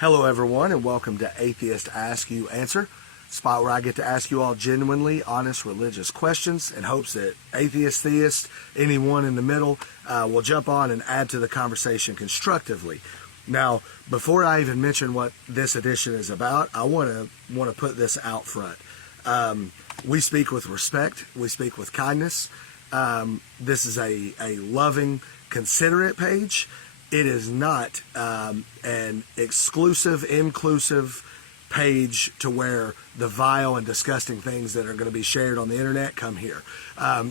Hello everyone, and welcome to Atheist Ask You Answer, spot where I get to ask you all genuinely honest religious questions in hopes that atheist, theist, anyone in the middle will jump on and add to the conversation constructively. Now, before I even mention what this edition is about, I want to put this out front. We speak with respect. We speak with kindness. This is a loving, considerate page. It is not an exclusive, inclusive page to where the vile and disgusting things that are going to be shared on the internet come here.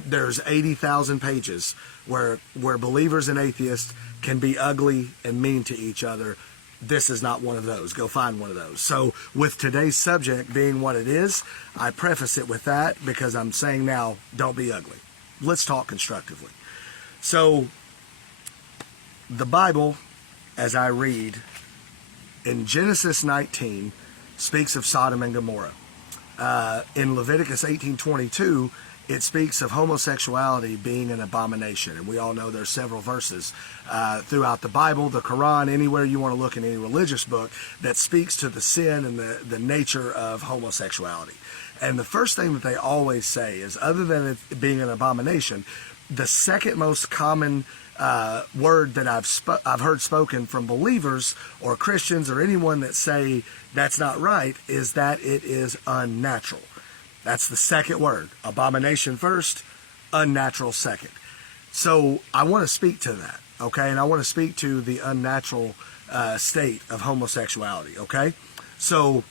There's 80,000 pages where believers and atheists can be ugly and mean to each other. This is not one of those. Go find one of those. So with today's subject being what it is, I preface it with that because I'm saying now, don't be ugly. Let's talk constructively. So the Bible, as I read, in Genesis 19, speaks of Sodom and Gomorrah. In Leviticus 18:22, it speaks of homosexuality being an abomination. And we all know there's several verses throughout the Bible, the Quran, anywhere you want to look in any religious book that speaks to the sin and the nature of homosexuality. And the first thing that they always say is, other than it being an abomination, the second most common word that I've heard spoken from believers or Christians or anyone that say that's not right is that it is unnatural. That's the second word. Abomination first, unnatural second. So I want to speak to that, okay? And I want to speak to the unnatural state of homosexuality, okay? So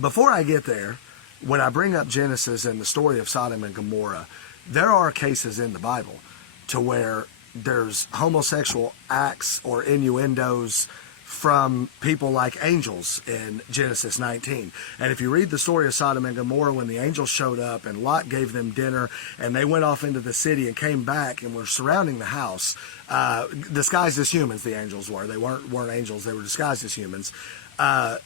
before I get there, when I bring up Genesis and the story of Sodom and Gomorrah, there are cases in the Bible to where there's homosexual acts or innuendos from people like angels in Genesis 19. And if you read the story of Sodom and Gomorrah, when the angels showed up and Lot gave them dinner and they went off into the city and came back and were surrounding the house, disguised as humans, the angels were. They weren't angels, they were disguised as humans.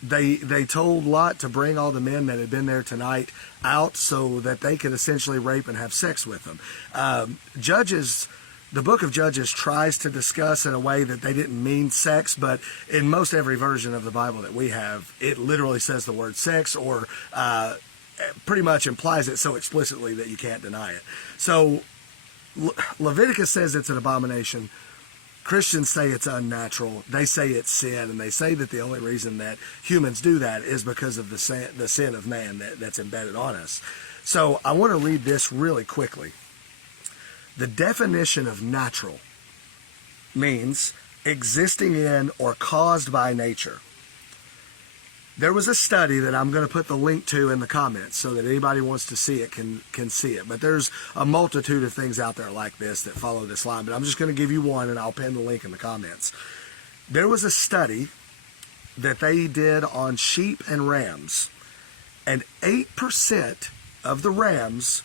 They told Lot to bring all the men that had been there tonight out so that they could essentially rape and have sex with them. The book of Judges tries to discuss in a way that they didn't mean sex, but in most every version of the Bible that we have, it literally says the word sex or pretty much implies it so explicitly that you can't deny it. So Leviticus says it's an abomination. Christians say it's unnatural. They say it's sin, and they say that the only reason that humans do that is because of the sin of man that's embedded on us. So I want to read this really quickly. The definition of natural means existing in or caused by nature. There was a study that I'm going to put the link to in the comments so that anybody who wants to see it can see it. But there's a multitude of things out there like this that follow this line. But I'm just going to give you one, and I'll pin the link in the comments. There was a study that they did on sheep and rams, and 8% of the rams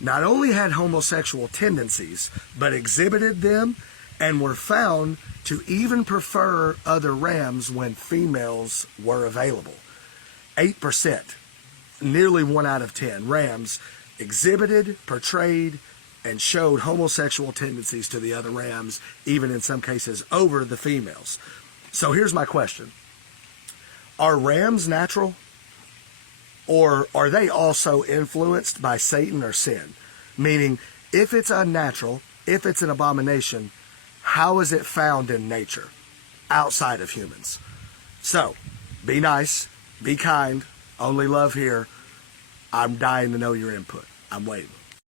not only had homosexual tendencies, but exhibited them and were found to even prefer other rams when females were available. 8%, nearly 1 out of 10 rams exhibited, portrayed, and showed homosexual tendencies to the other rams, even in some cases over the females. So here's my question. Are rams natural? Or are they also influenced by Satan or sin? Meaning, if it's unnatural, if it's an abomination, how is it found in nature outside of humans? So, be nice, be kind, only love here. I'm dying to know your input. I'm waiting.